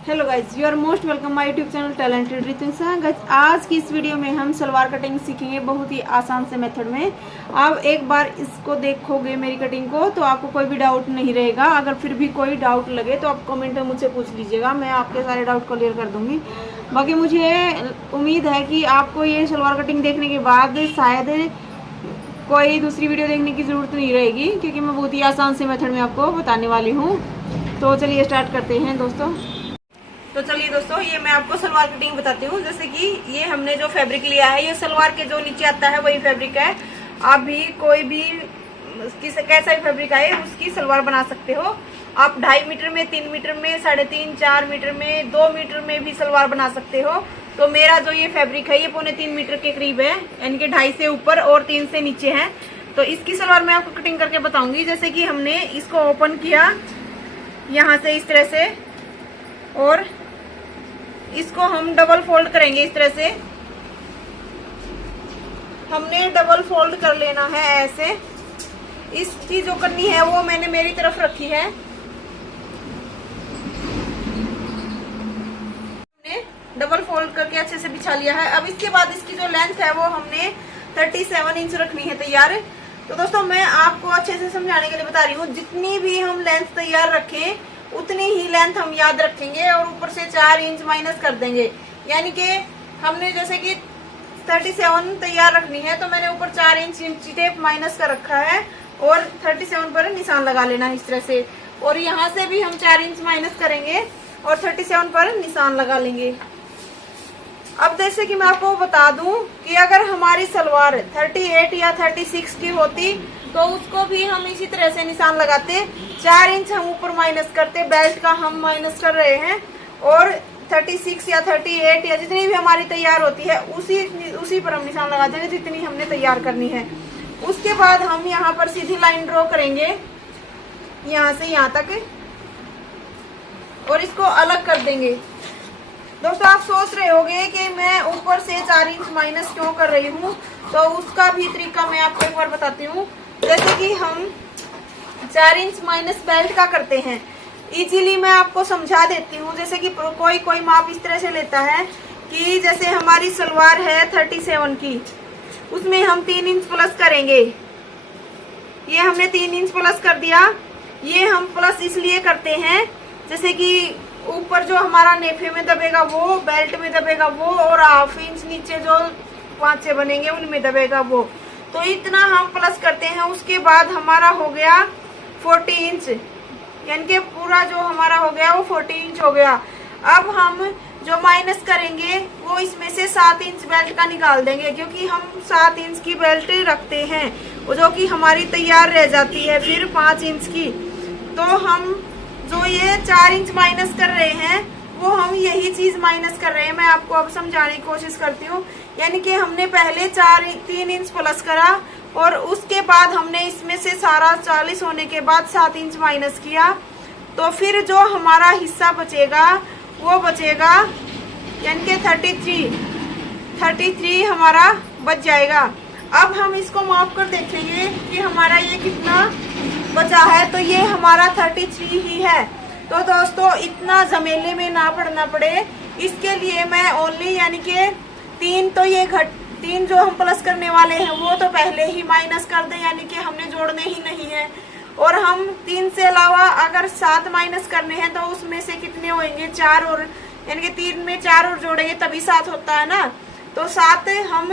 Hello guys, you are most welcome my YouTube channel talented Ritunsa. Guys, आज की इस video में हम सलवार कटिंग सीखेंगे बहुत ही आसान से मेथड में। आप एक बार इसको देखोगे मेरी कटिंग को तो आपको कोई भी डाउट नहीं रहेगा। अगर फिर भी कोई डाउट लगे तो आप कमेंट में मुझसे पूछ लीजिएगा, मैं आपके सारे डाउट क्लियर कर दूंगी। बाकी मुझे उम्मीद है कि आपको ये सलवार कटिंग देखने के बाद शायद कोई दूसरी वीडियो देखने की ज़रूरत नहीं रहेगी, क्योंकि मैं बहुत ही आसान से मेथड में आपको बताने वाली हूँ। तो चलिए स्टार्ट करते हैं दोस्तों। तो चलिए दोस्तों, ये मैं आपको सलवार कटिंग बताती हूँ। जैसे कि ये हमने जो फैब्रिक लिया है, ये सलवार के जो नीचे आता है वही फैब्रिक है। आप भी कोई भी कैसा भी फैब्रिक आए उसकी सलवार बना सकते हो। आप 2.5 मीटर में, 3 मीटर में, 3.5, 4 मीटर में, 2 मीटर में भी सलवार बना सकते हो। तो मेरा जो ये फैब्रिक है ये 2.25 मीटर के करीब है, यानी कि 2.5 से ऊपर और 3 से नीचे है। तो इसकी सलवार मैं आपको कटिंग करके बताऊंगी। जैसे कि हमने इसको ओपन किया यहाँ से इस तरह से, और इसको हम डबल फोल्ड करेंगे इस तरह से। हमने डबल फोल्ड कर लेना है ऐसे। इसकी जो करनी है वो मैंने मेरी तरफ रखी है। हमने डबल फोल्ड करके अच्छे से बिछा लिया है। अब इसके बाद इसकी जो लेंथ है वो हमने 37 इंच रखनी है तैयार। तो दोस्तों, मैं आपको अच्छे से समझाने के लिए बता रही हूँ। जितनी भी हम लेंथ तैयार रखें उतनी ही लेंथ हम याद रखेंगे और ऊपर से 4 इंच माइनस कर देंगे। यानी कि हमने जैसे कि 37 तैयार रखनी है तो मैंने ऊपर 4 इंच टेप माइनस कर रखा है और 37 पर निशान लगा लेना है इस तरह से। और यहाँ से भी हम 4 इंच माइनस करेंगे और 37 पर निशान लगा लेंगे। अब जैसे कि मैं आपको बता दूं कि अगर हमारी सलवार 38 या 36 की होती तो उसको भी हम इसी तरह से निशान लगाते। 4 इंच हम ऊपर माइनस करते, बेल्ट का हम माइनस कर रहे हैं, और 36 या 38 या जितनी भी हमारी तैयार होती है उसी पर हम निशान लगा देंगे जितनी हमने तैयार करनी है। उसके बाद हम यहाँ पर सीधी लाइन ड्रॉ करेंगे यहाँ से यहाँ तक, और इसको अलग कर देंगे। दोस्तों, आप सोच रहे होंगे कि मैं ऊपर से 4 इंच माइनस क्यों कर रही हूँ, तो उसका भी तरीका मैं आपको एक बार बताती हूँ। जैसे कि हम 4 इंच माइनस बेल्ट का करते हैं, इजीली मैं आपको समझा देती हूँ। जैसे कि कोई माप इस तरह से लेता है कि जैसे हमारी सलवार है 37 की, उसमें हम 3 इंच प्लस करेंगे। ये हमने 3 इंच प्लस कर दिया। ये हम प्लस इसलिए करते हैं जैसे कि ऊपर जो हमारा नेफे में दबेगा वो, बेल्ट में दबेगा वो, और 1/2 इंच नीचे जो पांचे बनेंगे उनमें दबेगा वो। तो इतना हम प्लस करते हैं। उसके बाद हमारा हो गया 40 इंच, यानी कि पूरा जो हमारा हो गया वो 40 इंच हो गया। अब हम जो माइनस करेंगे वो इसमें से 7 इंच बेल्ट का निकाल देंगे, क्योंकि हम 7 इंच की बेल्ट रखते हैं जो कि हमारी तैयार रह जाती है फिर 5 इंच की। तो हम जो ये 4 इंच माइनस कर रहे हैं वो हम यही चीज माइनस कर रहे हैं। मैं आपको अब समझाने की कोशिश करती हूँ। यानी कि हमने पहले 3 इंच प्लस करा और उसके बाद हमने इसमें से सारा 40 होने के बाद 7 इंच माइनस किया। तो फिर जो हमारा हिस्सा बचेगा वो बचेगा, यानी कि 33 हमारा बच जाएगा। अब हम इसको माप कर देखेंगे कि हमारा ये कितना बचा है। तो ये हमारा 33 ही है। तो दोस्तों, इतना झमेले में ना पड़ना पड़े, इसके लिए मैं ओनली यानी कि 3 जो हम प्लस करने वाले हैं वो तो पहले ही माइनस कर दें, यानी कि हमने जोड़ने ही नहीं है। और हम 3 से अलावा अगर 7 माइनस करने हैं तो उसमें से कितने होंगे, 4, और यानी कि 3 में 4 और जोड़ेंगे तभी 7 होता है ना। तो 7 हम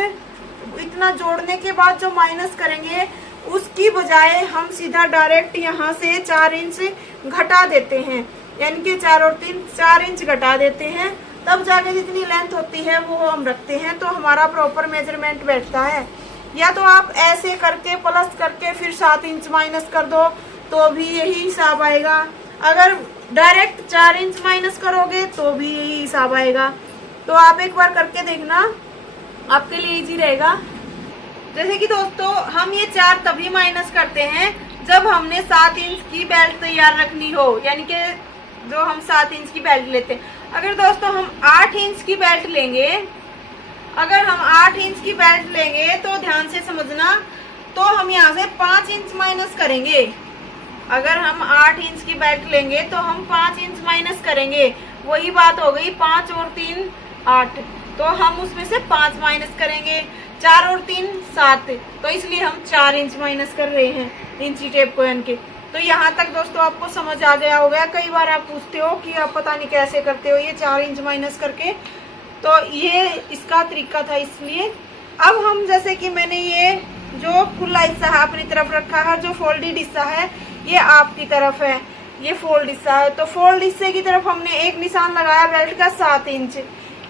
इतना जोड़ने के बाद जो माइनस करेंगे उसकी बजाय हम सीधा डायरेक्ट यहाँ से 4 इंच घटा देते हैं, यानी कि 4 और 3 4 इंच घटा देते हैं। तब जाके जितनी लेंथ होती है वो हम रखते हैं, तो हमारा प्रॉपर मेजरमेंट बैठता है। या तो आप ऐसे करके प्लस करके फिर 7 इंच माइनस कर दो तो भी यही हिसाब आएगा। अगर डायरेक्ट 4 इंच माइनस करोगे तो भी यही हिसाब आएगा। तो आप एक बार करके देखना, आपके लिए इजी रहेगा। जैसे कि दोस्तों, हम ये 4 तभी माइनस करते हैं जब हमने 7 इंच की बेल्ट तैयार रखनी हो, यानी कि जो हम 7 इंच की बेल्ट लेते हैं। अगर दोस्तों हम 8 इंच की बेल्ट लेंगे, अगर हम 8 इंच की बेल्ट लेंगे तो ध्यान से समझना, तो हम यहाँ से 5 इंच माइनस करेंगे। अगर हम 8 इंच की बेल्ट लेंगे तो हम 5 इंच माइनस करेंगे। वही बात हो गई, 5 और 3 8, तो हम उसमें से 5 माइनस करेंगे। 4 और 3 7, तो इसलिए हम 4 इंच माइनस कर रहे हैं इंची टेप को यानी के। तो यहाँ तक दोस्तों आपको समझ आ गया होगा। कई बार आप पूछते हो कि आप पता नहीं कैसे करते हो ये 4 इंच माइनस करके, तो ये इसका तरीका था। इसलिए अब हम जैसे कि मैंने ये जो खुला हिस्सा है अपनी तरफ रखा है, जो फोल्डेड हिस्सा है ये आपकी तरफ है, ये फोल्ड हिस्सा है। तो फोल्ड हिस्से की तरफ हमने एक निशान लगाया बेल्ट का 7 इंच,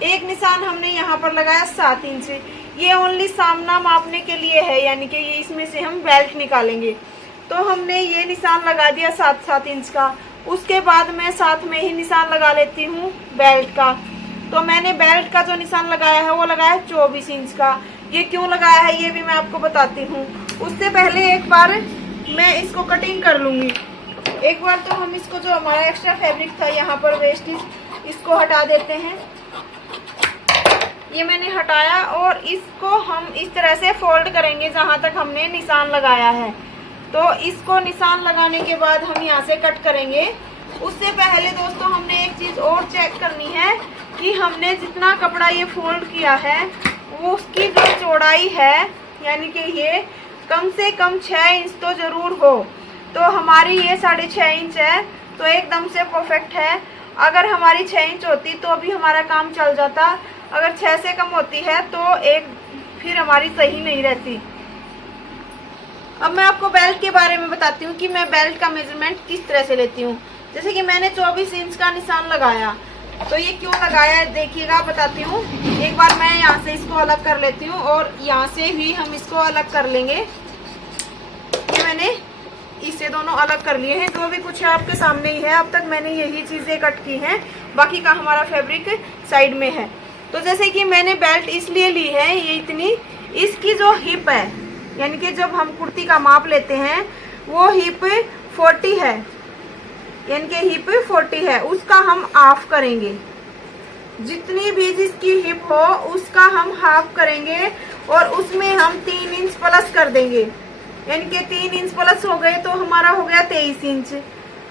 एक निशान हमने यहाँ पर लगाया 7 इंच। ये ओनली सामना मापने के लिए है, यानी कि ये इसमें से हम बेल्ट निकालेंगे। तो हमने ये निशान लगा दिया 7 इंच का। उसके बाद मैं साथ में ही निशान लगा लेती हूँ बेल्ट का। तो मैंने बेल्ट का जो निशान लगाया है वो लगाया 24 इंच का। ये क्यों लगाया है ये भी मैं आपको बताती हूँ। उससे पहले एक बार मैं इसको कटिंग कर लूंगी। एक बार तो हम इसको जो हमारा एक्स्ट्रा फैब्रिक था यहाँ पर वेस्टेज, इसको हटा देते हैं। ये मैंने हटाया और इसको हम इस तरह से फोल्ड करेंगे जहां तक हमने निशान लगाया है। तो इसको निशान लगाने के बाद हम यहाँ से कट करेंगे। उससे पहले दोस्तों हमने एक चीज और चेक करनी है कि हमने जितना कपड़ा ये फोल्ड किया है वो उसकी जो चौड़ाई है, यानी कि ये कम से कम 6 इंच तो जरूर हो। तो हमारी ये 6.5 इंच है, तो एकदम से परफेक्ट है। अगर हमारी 6 इंच होती तो अभी हमारा काम चल जाता। अगर 6 से कम होती है तो फिर हमारी सही नहीं रहती। अब मैं आपको बेल्ट के बारे में बताती हूँ कि मैं बेल्ट का मेजरमेंट किस तरह से लेती हूँ। जैसे कि मैंने 24 इंच का निशान लगाया, तो ये क्यों लगाया देखिएगा, बताती हूँ। एक बार मैं यहाँ से इसको अलग कर लेती हूँ और यहाँ से भी हम इसको अलग कर लेंगे। ये मैंने इससे दोनों अलग कर लिए हैं। जो भी कुछ है आपके सामने ही है। अब तक मैंने यही चीजें कट की हैं, बाकी का हमारा फैब्रिक साइड में है। तो जैसे कि मैंने बेल्ट इसलिए ली है ये इतनी, इसकी जो हिप है, यानी कि जब हम कुर्ती का माप लेते हैं वो हिप 40 है, यानी कि हिप 40 है, उसका हम हाफ करेंगे। जितनी भी जिसकी हिप हो उसका हम हाफ करेंगे और उसमें हम 3 इंच प्लस कर देंगे, यानी कि 3 इंच प्लस हो गए तो हमारा हो गया 23 इंच।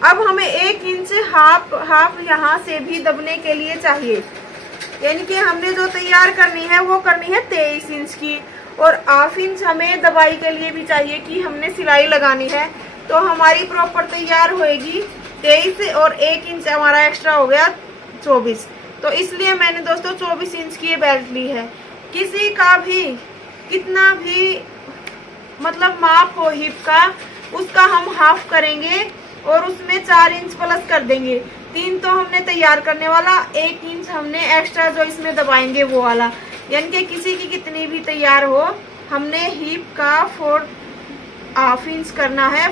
अब हमें 1 इंच हाफ यहाँ से भी दबने के लिए चाहिए, यानी कि हमने जो तैयार करनी है वो करनी है 23 इंच की, और हाफ इंच हमें दबाई के लिए भी चाहिए कि हमने सिलाई लगानी है। तो हमारी प्रॉपर तैयार होएगी 23 और 1 इंच हमारा एक्स्ट्रा हो गया 24। तो इसलिए मैंने दोस्तों 24 इंच की ये बेल्ट ली है। किसी का भी कितना भी मतलब माप हो हिप का, उसका हम हाफ करेंगे और उसमें 4 इंच प्लस कर देंगे। 3 तो हमने तैयार करने वाला, 1 इंच हमने एक्स्ट्रा जो इसमें दबाएंगे वो वाला, यानी कि किसी की कितनी भी तैयार हो, हमने हिप का हाफ इंच करना है,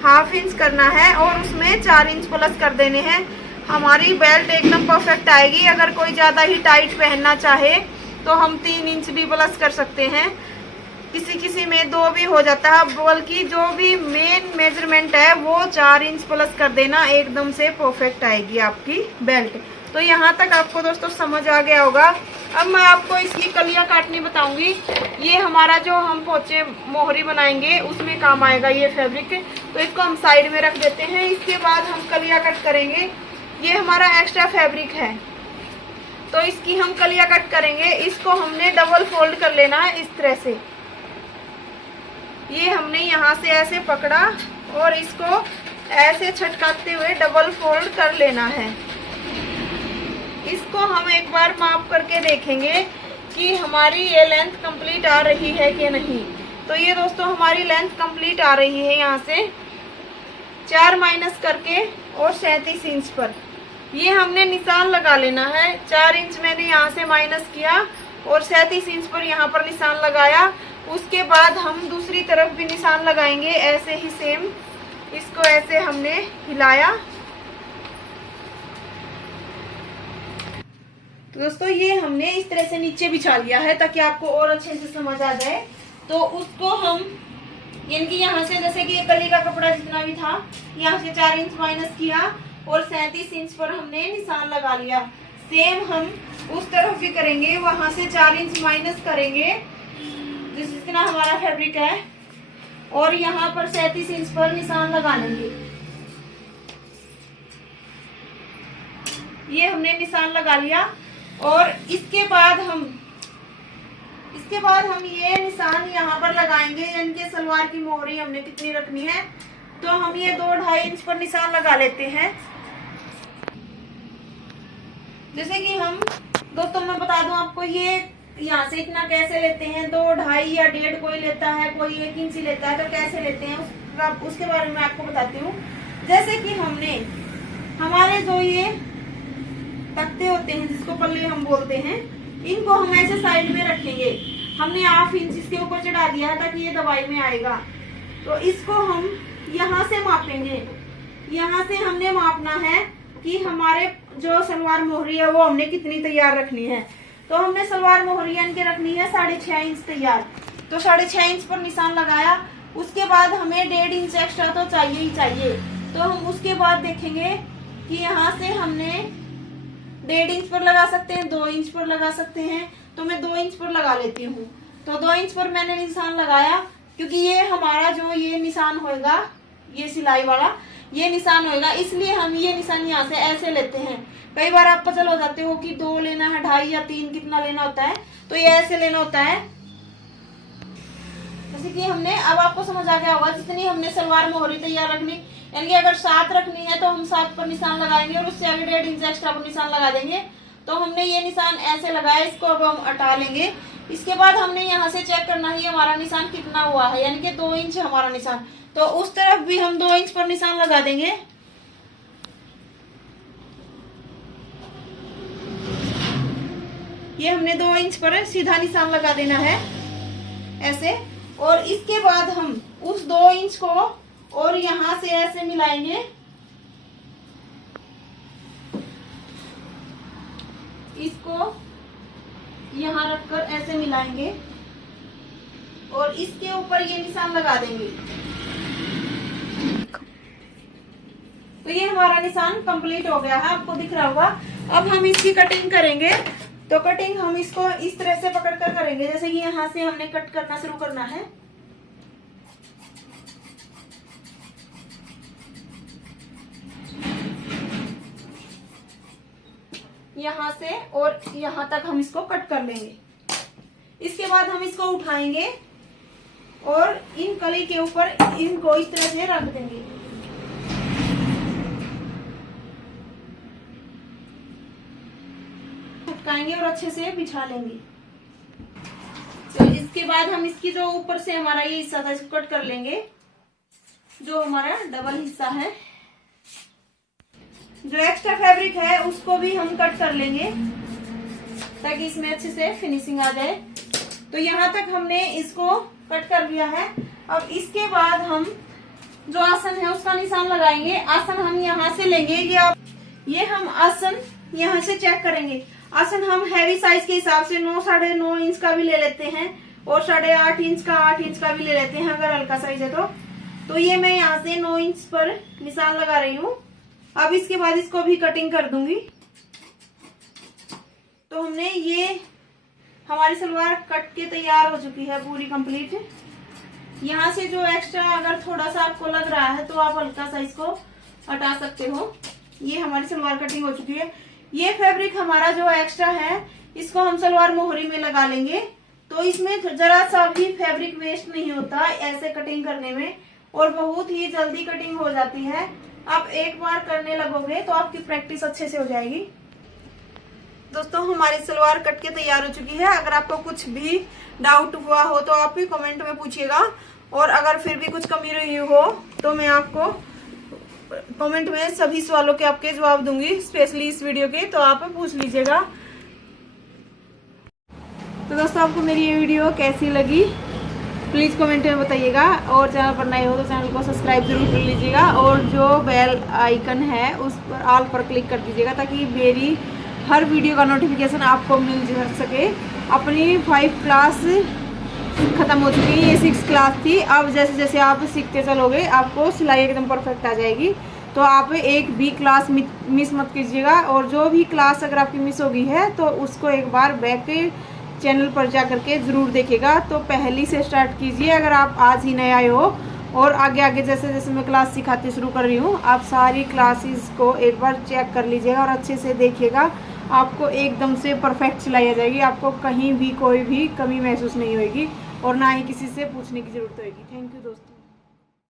हाफ इंच करना है और उसमें 4 इंच प्लस कर देने हैं। हमारी बेल्ट एकदम परफेक्ट आएगी। अगर कोई ज्यादा ही टाइट पहनना चाहे तो हम 3 इंच भी प्लस कर सकते हैं, किसी में 2 भी हो जाता है, बल्कि जो भी मेन मेजरमेंट है वो 4 इंच प्लस कर देना, एकदम से परफेक्ट आएगी आपकी बेल्ट। तो यहाँ तक आपको दोस्तों समझ आ गया होगा। अब मैं आपको इसकी कलियां काटनी बताऊंगी। ये हमारा जो हम पोचे मोहरी बनाएंगे उसमें काम आएगा ये फैब्रिक, तो इसको हम साइड में रख देते हैं। इसके बाद हम कलियां कट करेंगे। ये हमारा एक्स्ट्रा फैब्रिक है, तो इसकी हम कलियां कट करेंगे। इसको हमने डबल फोल्ड कर लेना है इस तरह से। ये हमने यहाँ से ऐसे पकड़ा और इसको ऐसे छटकाते हुए डबल फोल्ड कर लेना है। इसको हम एक बार माप करके देखेंगे कि हमारी ये लेंथ कंप्लीट आ रही है कि नहीं। तो ये दोस्तों हमारी लेंथ कंप्लीट आ रही है। यहाँ से 4 माइनस करके और 37 इंच पर ये हमने निशान लगा लेना है। 4 इंच मैंने यहाँ से माइनस किया और 37 इंच पर यहाँ पर निशान लगाया। उसके बाद हम दूसरी तरफ भी निशान लगाएंगे ऐसे ही सेम। इसको ऐसे हमने हिलाया। तो दोस्तों ये हमने इस तरह से नीचे बिछा लिया है ताकि आपको और अच्छे से समझ आ जाए। तो उसको हम यानी कि यहाँ से जैसे कि कली का कपड़ा जितना भी था यहाँ से 4 इंच माइनस किया और 37 इंच पर हमने निशान लगा लिया। सेम हम उस तरफ भी करेंगे, वहां से 4 इंच माइनस करेंगे जितना हमारा फैब्रिक है और यहाँ पर 37 इंच पर निशान लगा लेंगे। ये हमने निशान लगा लिया और इसके बाद हम ये निशान यहाँ पर लगाएंगे, यानी कि सलवार की मोहरी हमने कितनी रखनी है, तो हम ये 2-2.5 इंच पर निशान लगा लेते हैं। जैसे कि हम दोस्तों मैं बता दूं आपको, ये यहाँ से इतना कैसे लेते हैं, 2, 2.5 या 1.5 कोई लेता है, कोई 1 इंच लेता है, तो कैसे लेते हैं उसके बारे में आपको बताती हूँ। जैसे कि हमने हमारे जो ये तख्ते होते हैं जिसको पल्ले हम बोलते हैं, इनको हम ऐसे साइड में रखेंगे। हमने 1/2 इंच इसके ऊपर चढ़ा दिया है ताकि ये दवाई में आएगा। तो इसको हम यहाँ से मापेंगे। यहाँ से हमने मापना है कि हमारे जो सलवार मोहरी है वो हमने कितनी तैयार रखनी है। तो हमने सलवार मोहरी यानी के रखनी है 6.5 इंच तैयार। तो 6.5 इंच पर निशान लगाया। उसके बाद हमें 1.5 इंच एक्स्ट्रा तो चाहिए ही चाहिए। तो हम उसके बाद देखेंगे कि यहाँ से हमने 1.5 इंच पर लगा सकते हैं, 2 इंच पर लगा सकते हैं। तो मैं 2 इंच पर लगा लेती हूँ। तो 2 इंच पर मैंने निशान लगाया, क्योंकि ये हमारा जो ये निशान होगा, ये सिलाई वाला ये निशान होगा, इसलिए हम ये निशान यहाँ से ऐसे लेते हैं। कई बार आप पता हो जाते हो कि 2 लेना है, 2.5 या 3 कितना लेना होता है, तो ये ऐसे लेना होता है। जैसे कि हमने, अब आपको समझ आ गया होगा, जितनी हमने सलवार मोहरी तैयार रखनी, यानी कि अगर 7 रखनी है तो हम 7 पर निशान लगाएंगे और उससे आगे 1.5 इंच एक्स्ट्रा पर निशान लगा देंगे। तो हमने ये निशान ऐसे लगाया, इसको अब हम हटा लेंगे। इसके बाद हमने यहाँ से चेक करना है हमारा निशान कितना हुआ है, यानी कि 2 इंच हमारा निशान। तो उस तरफ भी हम 2 इंच पर निशान लगा देंगे। ये हमने 2 इंच पर सीधा निशान लगा देना है ऐसे। और इसके बाद हम उस 2 इंच को और यहाँ से ऐसे मिलाएंगे। इसको यहाँ रखकर ऐसे मिलाएंगे और इसके ऊपर ये निशान लगा देंगे। तो ये हमारा निशान कंप्लीट हो गया है, आपको दिख रहा होगा। अब हम इसकी कटिंग करेंगे। तो कटिंग हम इसको इस तरह से पकड़कर करेंगे, जैसे कि यहाँ से हमने कट करना शुरू करना है। यहाँ से और यहाँ तक हम इसको कट कर लेंगे। इसके बाद हम इसको उठाएंगे और इन कली के ऊपर इनको इस तरह से रख देंगे। उठाएंगे और अच्छे से बिछा लेंगे। तो इसके बाद हम इसकी जो ऊपर से हमारा ये हिस्सा था इसको कट कर लेंगे, जो हमारा डबल हिस्सा है। जो एक्स्ट्रा फैब्रिक है उसको भी हम कट कर लेंगे ताकि इसमें अच्छे से फिनिशिंग आ जाए। तो यहाँ तक हमने इसको कट कर लिया है। अब इसके बाद हम जो आसन है उसका निशान लगाएंगे। आसन हम यहाँ से लेंगे, ये हम आसन यहाँ से चेक करेंगे। आसन हम हैवी साइज के हिसाब से 9, 9.5 इंच का भी ले लेते हैं और 8.5 इंच का, 8 इंच का भी ले लेते हैं अगर हल्का साइज है तो ये मैं यहाँ से 9 इंच पर निशान लगा रही हूँ। अब इसके बाद इसको भी कटिंग कर दूंगी। तो हमने ये हमारी सलवार कट के तैयार हो चुकी है पूरी कंप्लीट। यहाँ से जो एक्स्ट्रा अगर थोड़ा सा आपको लग रहा है तो आप हल्का सा इसको हटा सकते हो। ये हमारी सलवार कटिंग हो चुकी है। ये फैब्रिक हमारा जो एक्स्ट्रा है इसको हम सलवार मोहरी में लगा लेंगे। तो इसमें जरा सा भी फैब्रिक वेस्ट नहीं होता ऐसे कटिंग करने में, और बहुत ही जल्दी कटिंग हो जाती है। आप एक बार करने लगोगे तो आपकी प्रैक्टिस अच्छे से हो जाएगी। दोस्तों हमारी सलवार कट के तैयार हो चुकी है। अगर आपको कुछ भी डाउट हुआ हो तो आप भी कमेंट में पूछिएगा, और अगर फिर भी कुछ कमी रही हो तो मैं आपको कमेंट में सभी सवालों के आपके जवाब दूंगी, स्पेशली इस वीडियो के, तो आप पूछ लीजिएगा। तो दोस्तों आपको मेरी ये वीडियो कैसी लगी प्लीज़ कमेंट में बताइएगा, और चैनल पर नए हो तो चैनल को सब्सक्राइब जरूर कर लीजिएगा, और जो बेल आइकन है उस पर ऑल पर क्लिक कर दीजिएगा ताकि मेरी हर वीडियो का नोटिफिकेशन आपको मिल सके। अपनी 5 क्लास ख़त्म हो चुकी है, ये 6 क्लास थी। अब जैसे जैसे आप सीखते चलोगे आपको सिलाई एकदम परफेक्ट आ जाएगी। तो आप एक भी क्लास मिस मत कीजिएगा, और जो भी क्लास अगर आपकी मिस हो गई है तो उसको एक बार बैक चैनल पर जा करके ज़रूर देखिएगा। तो पहली से स्टार्ट कीजिए अगर आप आज ही नए आए हो, और आगे आगे जैसे जैसे मैं क्लास सिखाती शुरू कर रही हूँ, आप सारी क्लासेस को एक बार चेक कर लीजिएगा और अच्छे से देखिएगा। आपको एकदम से परफेक्ट सिलाई आ जाएगी, आपको कहीं भी कोई भी कमी महसूस नहीं होगी और ना ही किसी से पूछने की ज़रूरत होगी। थैंक यू दोस्तों।